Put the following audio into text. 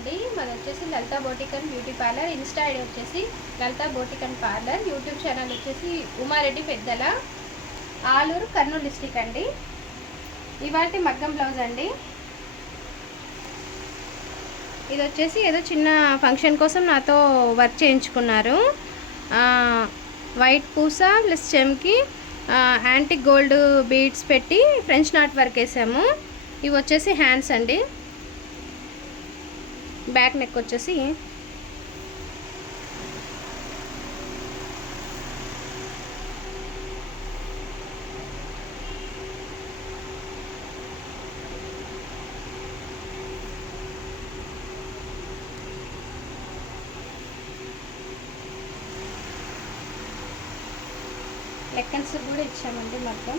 అండి. మాది వచ్చేసి Lalitha boutique and beauty parlour. Insta ID వచ్చేసి Lalitha boutique and parlour. YouTube channel వచ్చేసి ఉమారెడ్డి పెద్దల, ఆలూరు, కర్నూలు డిస్టిక్ అండి. ఇవాల్టి మగ్గం బ్లౌజ్ అండి. ఇది వచ్చేసి ఏదో చిన్న ఫంక్షన్ కోసం నాతో వర్క్ చేయించుకున్నారు. వైట్ పూస ప్లస్ చెమ్కి యాంటిక్ గోల్డ్ బీడ్స్ పెట్టి ఫ్రెంచ్ నాట్ వర్క్ వేసాము. ఇవి వచ్చేసి హ్యాండ్స్ అండి. బ్యాక్ నెక్ వచ్చేసి లెక్కన్స్ కూడా ఇచ్చామండి మొత్తం.